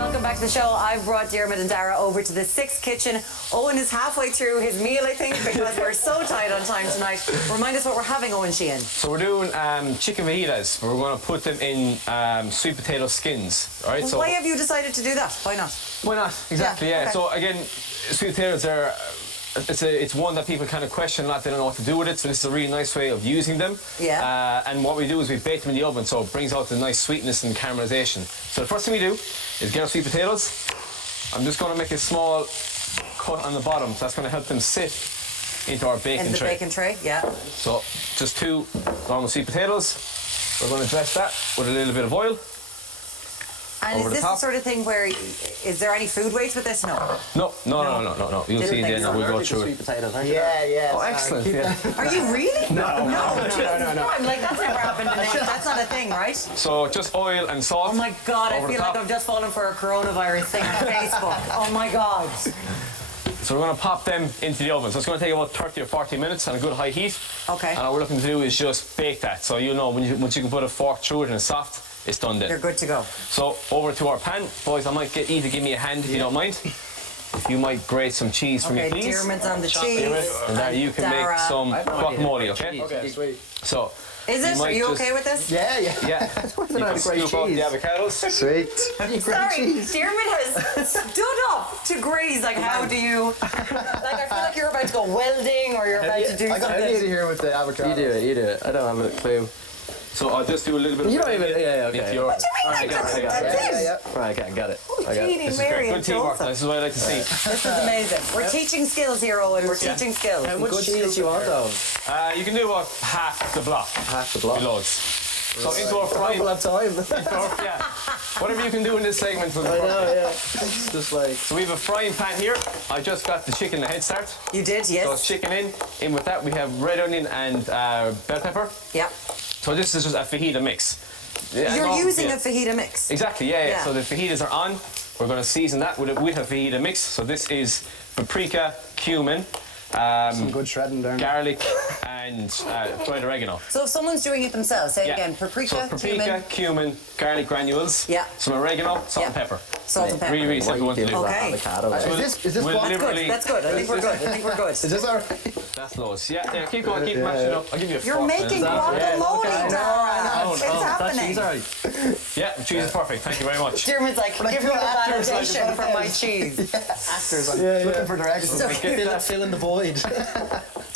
Welcome back to the show. I've brought Dermot and Dara over to the Six kitchen. Owen is halfway through his meal, I think, because we're so tight on time tonight. Remind us what we're having, Eoin Sheehan. So we're doing chicken fajitas, but we're going to put them in sweet potato skins. All right. Well, so why have you decided to do that? Why not? Why not? Exactly. Yeah. Okay. So again, sweet potatoes are. It's one that people kind of question a lot. They don't know what to do with it. So this is a really nice way of using them. Yeah. And what we do is we bake them in the oven, so it brings out the nice sweetness and caramelization. So the first thing we do is get our sweet potatoes. I'm just going to make a small cut on the bottom, so that's going to help them sit into our baking In the tray. bacon tray, yeah. So just 2 normal sweet potatoes. We're going to dress that with a little bit of oil. And Over is this the the top. sort of thing where, is there any food waste with this? No. No. You'll Didn't see think then so. as we go through Sweet it. potatoes, aren't Yeah. Oh, excellent. Yeah. Are you really? No. I'm like, that's never happened to me. That's not a thing, right? So just oil and salt. Oh my God, I over the feel like top. I've just fallen for a coronavirus thing on Facebook. Oh my God. So we're going to pop them into the oven. So it's going to take about 30 or 40 minutes on a good high heat. Okay. And all we're looking to do is just bake that. So you know, once you can put a fork through it and it's soft, it's done then. You're good to go. So over to our pan. Boys, I might get you to give me a hand if you don't mind. If you might grate some cheese for me, please. Dermot's on the cheese. And there you can Dara. make some guacamole, okay? Okay, sweet. So. Is this? Are you okay with this? Yeah. Yeah. You can scoop out the avocados. Sweet. Have you great Sorry, cheese? Dermot has stood up to graze. Like, how do you? Like, I feel like you're about to go welding or you're about to do I got an idea something. here with the avocado. you do it. I don't have a clue. So I'll just do a little bit of You don't even. Yeah, into okay. your. What do you mean? I got it. Yeah. Right, okay, got it. I got it. Jeannie, This is Mary, great. Good and teamwork. Joseph. This is what I like to see. This is amazing. We're teaching skills here, Owen. We're teaching skills. How much cheese do you want, though? You can do about half the block. Half the block. Loads. So into our frying. Couple of time. Yeah. Whatever you can do in this segment. I know, yeah. It's just like. So we have a frying pan here. I just got the chicken the head start. You did, So yes. chicken in with that we have red onion and bell pepper. Yeah. So this is just a fajita mix. Yeah, You're no, using yeah. a fajita mix. Exactly, yeah. Yeah. So the fajitas are on. We're going to season that with a fajita mix. So this is paprika, cumin, Some good shredding there. garlic, and fried oregano. So if someone's doing it themselves, say it Yeah. again. Paprika, So paprika, cumin, garlic granules, Yeah. some oregano, salt Yeah. and pepper. Salt and pepper. Really, really simple one to do. Okay. Avocado. Is this We'll one? deliberately- That's good. I think we're good. I think we're good. Is this our? That's loads. Yeah, keep going, keep mashing it up. I'll give you a You're fork then. making Is that- guacamole, Yeah, Dara. Oh, It's no. happening. Yeah, the cheese is perfect. Thank you very much. Dermot's like, give me the validation for my cheese. Actors looking for directions. Filling the void.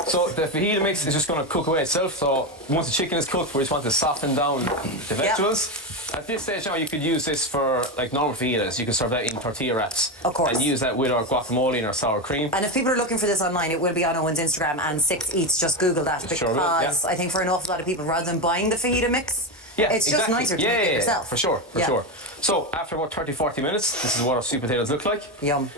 So the fajita mix is just going to cook away itself. So once the chicken is cooked, we just want to soften down the vegetables. At this stage now, you could use this for like normal fajitas. You can serve that in tortilla wraps. Of course. And use that with our guacamole and our sour cream. And if people are looking for this online, it will be on Owen's Instagram and Six Eats. Just Google that because Sure will, yeah. I think for an awful lot of people, rather than buying the fajita mix, Yeah, it's just exactly. nicer to make it yourself. For sure. So after about 30-40 minutes, this is what our sweet potatoes look like. Yum.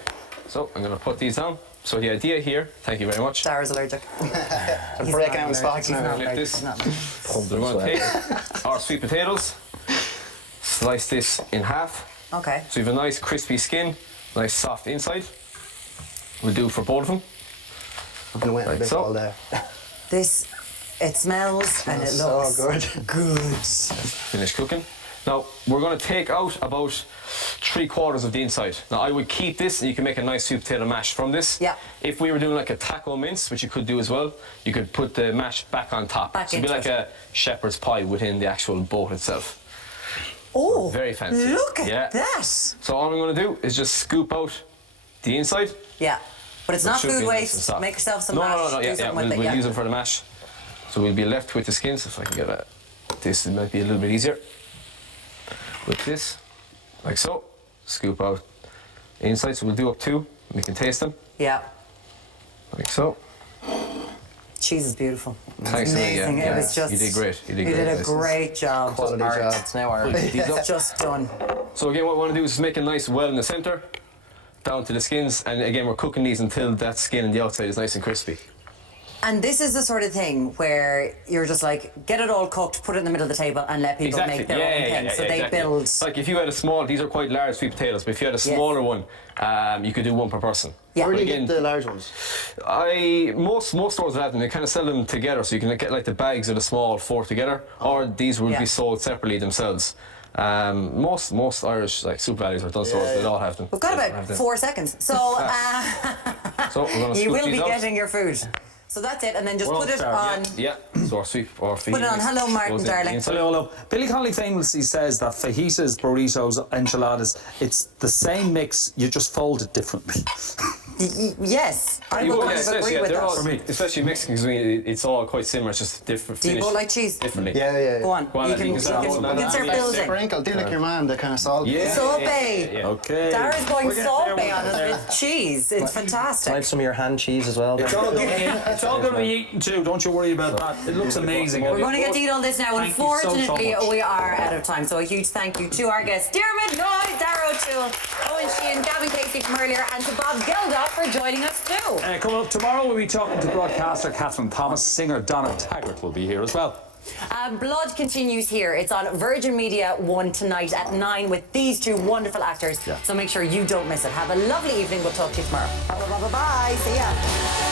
So I'm going to put these down. So the idea here, thank you very much. Dara's allergic. He's break not out in allergic. spots He's now. not Flip allergic. this. He's not allergic. So we're going to take our sweet potatoes, slice this in half. Okay. So you have a nice crispy skin, nice soft inside. We'll do for both of them. I've been waiting Like a bit so. all day. This, it smells and it So looks good. good. Finish cooking. Now we're going to take out about 3/4 of the inside. Now I would keep this, and you can make a nice sweet potato mash from this. Yeah. If we were doing like a taco mince, which you could do as well, you could put the mash back on top. Back so it'd be into like a shepherd's pie within the actual boat itself. Oh, Very fancy. Look at Yeah. that. So all I'm going to do is just scoop out the inside. Yeah, but it's It not should food be nice and waste. soft. Make yourself some No, mash. no, Do yeah, something we'll, with it. we'll Yeah. use them for the mash. So we'll be left with the skins. If I can get this, it might be a little bit easier. With this, like so, scoop out inside. So we'll do up 2. We can taste them, Yeah. like so. Cheese is beautiful. Thanks, Amazing. yeah. It was just. You did great. You did You great. did a great job. Quality job. It's now our. These up. Just done. So again, what we want to do is just make a nice well in the centre, down to the skins, and again we're cooking these until that skin on the outside is nice and crispy. And this is the sort of thing where you're just like, get it all cooked, put it in the middle of the table, and let people make their own thing. So they exactly. build. Like if you had a small, these are quite large sweet potatoes, but if you had a smaller one, you could do one per person. Yeah. Where do you Again, get the large ones? most stores have them. They kind of sell them together, so you can get like the bags of the small 4 together, or these would Yeah. be sold separately themselves. Most Irish like soup values are done so they all have them. We've got They about have them. 4 seconds. So, So we're gonna you scoop will be these out. getting your food. So that's it, and then just We're put all it starved, on. Yeah. So our feet. Put it on. Hello, Martin, darling. Hello. Billy Connolly famously says that fajitas, burritos, enchiladas, it's the same mix, you just fold it differently. Yes, I You will will, kind of yeah, agree with they're that. all, For me. especially Mexicans, it's all quite similar. It's just different. Do you finish both like cheese? differently. Yeah. Go on. Go on, you then, can, you can start holding on. start building. Sprinkle, do like your man, the kind of salt. Yeah. Sorbet. Yeah. Okay. Dara's going We're getting there, sorbet on us with cheese. It's Can I fantastic. have some of your hand cheese as well? It's all going to be eaten too, don't you worry about that. It looks amazing. We're going to get to eat all this now. Thank you so Unfortunately, much. we are out of time. So a huge thank you to our guests, Dermot Noy, Dara O'Toole, Eoin Sheehan, Gavin Casey from earlier, and to Bob Geldof for joining us too. Coming up tomorrow, we'll be talking to broadcaster Catherine Thomas. Singer Donna Taggart will be here as well. Blood continues here. It's on Virgin Media 1 tonight at 9 with these two wonderful actors. Yeah. So make sure you don't miss it. Have a lovely evening. We'll talk to you tomorrow. Bye. See ya.